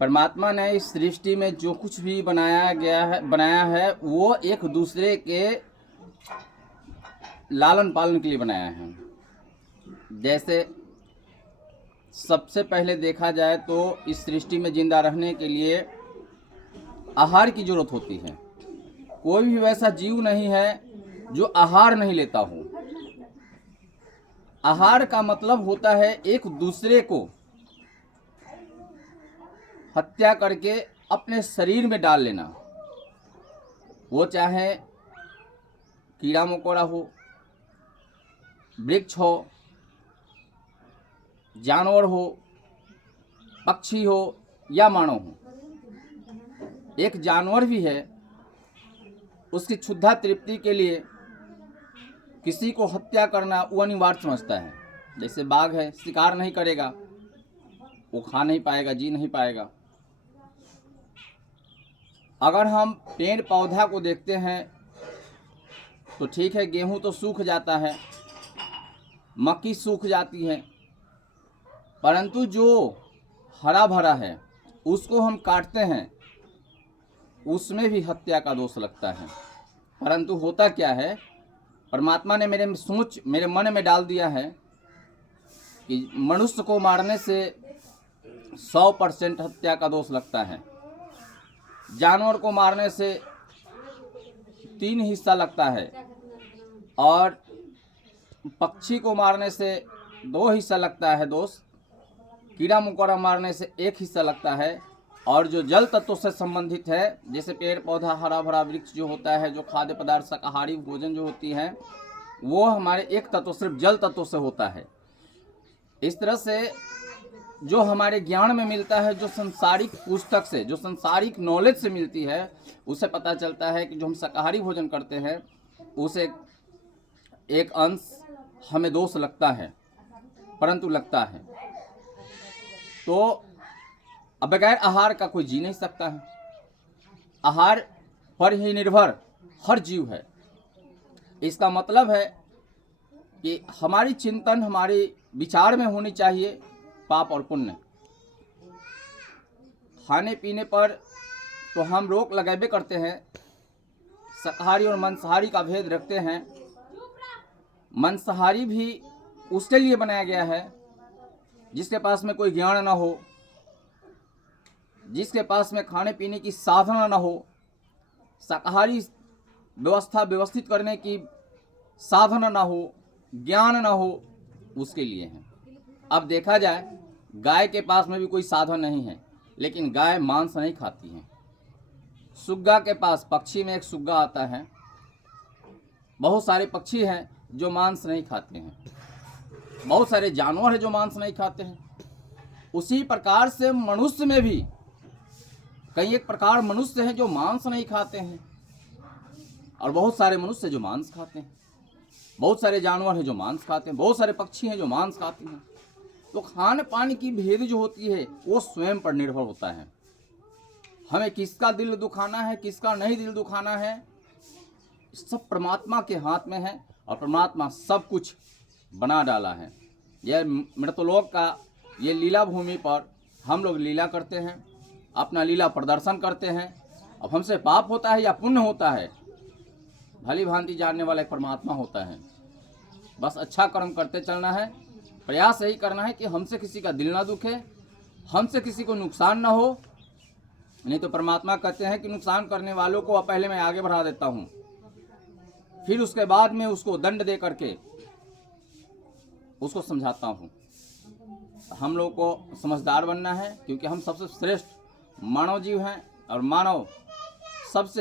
परमात्मा ने इस सृष्टि में जो कुछ भी बनाया है वो एक दूसरे के लालन पालन के लिए बनाया है। जैसे सबसे पहले देखा जाए तो इस सृष्टि में जिंदा रहने के लिए आहार की जरूरत होती है। कोई भी वैसा जीव नहीं है जो आहार नहीं लेता हो। आहार का मतलब होता है एक दूसरे को हत्या करके अपने शरीर में डाल लेना। वो चाहे कीड़ा मकोड़ा हो, वृक्ष हो, जानवर हो, पक्षी हो या मानव हो। एक जानवर भी है, उसकी क्षुधा तृप्ति के लिए किसी को हत्या करना वो अनिवार्य समझता है। जैसे बाघ है, शिकार नहीं करेगा, वो खा नहीं पाएगा, जी नहीं पाएगा। अगर हम पेड़ पौधा को देखते हैं तो ठीक है, गेहूं तो सूख जाता है, मक्की सूख जाती है, परंतु जो हरा भरा है उसको हम काटते हैं, उसमें भी हत्या का दोष लगता है। परंतु होता क्या है, परमात्मा ने मेरे मन में डाल दिया है कि मनुष्य को मारने से 100% हत्या का दोष लगता है, जानवर को मारने से 3 हिस्सा लगता है, और पक्षी को मारने से 2 हिस्सा लगता है दोष, कीड़ा मकोड़ा मारने से 1 हिस्सा लगता है, और जो जल तत्व से संबंधित है, जैसे पेड़ पौधा, हरा भरा वृक्ष जो होता है, जो खाद्य पदार्थ शाकाहारी भोजन जो होती है, वो हमारे एक तत्व सिर्फ जल तत्व से होता है। इस तरह से जो हमारे ज्ञान में मिलता है, जो संसारिक पुस्तक से, जो संसारिक नॉलेज से मिलती है, उससे पता चलता है कि जो हम शाकाहारी भोजन करते हैं उसे एक अंश हमें दोष लगता है, परंतु लगता है। तो अब बगैर आहार का कोई जी नहीं सकता है। आहार पर ही निर्भर हर जीव है। इसका मतलब है कि हमारी चिंतन, हमारी विचार में होनी चाहिए पाप और पुण्य। खाने पीने पर तो हम रोक लगाए करते हैं, शाकाहारी और मांसाहारी का भेद रखते हैं। मांसाहारी भी उसके लिए बनाया गया है जिसके पास में कोई ज्ञान ना हो, जिसके पास में खाने पीने की साधना ना हो, शाकाहारी व्यवस्था व्यवस्थित करने की साधना ना हो, ज्ञान ना हो, उसके लिए है। अब देखा जाए, गाय के पास में भी कोई साधन नहीं है, लेकिन गाय मांस नहीं खाती है। सुग्गा के पास, पक्षी में एक सुग्गा आता है, बहुत सारे पक्षी हैं जो मांस नहीं खाते हैं, बहुत सारे जानवर हैं जो मांस नहीं खाते हैं। उसी प्रकार से मनुष्य में भी कई एक प्रकार मनुष्य हैं जो मांस नहीं खाते हैं, और बहुत सारे मनुष्य जो मांस खाते हैं। बहुत सारे जानवर हैं जो मांस खाते हैं, बहुत सारे पक्षी हैं जो मांस खाते हैं। तो खान पान की भेद जो होती है वो स्वयं पर निर्भर होता है। हमें किसका दिल दुखाना है, किसका नहीं दिल दुखाना है, सब परमात्मा के हाथ में है, और परमात्मा सब कुछ बना डाला है। यह मृतलोक का ये लीला भूमि पर हम लोग लीला करते हैं, अपना लीला प्रदर्शन करते हैं। अब हमसे पाप होता है या पुण्य होता है, भली भांति जानने वाला एक परमात्मा होता है। बस अच्छा कर्म करते चलना है, प्रयास यही करना है कि हमसे किसी का दिल ना दुखे, हमसे किसी को नुकसान ना हो। नहीं तो परमात्मा कहते हैं कि नुकसान करने वालों को पहले मैं आगे बढ़ा देता हूँ, फिर उसके बाद में उसको दंड दे करके उसको समझाता हूँ। हम लोग को समझदार बनना है, क्योंकि हम सबसे श्रेष्ठ मानव जीव हैं, और मानव सबसे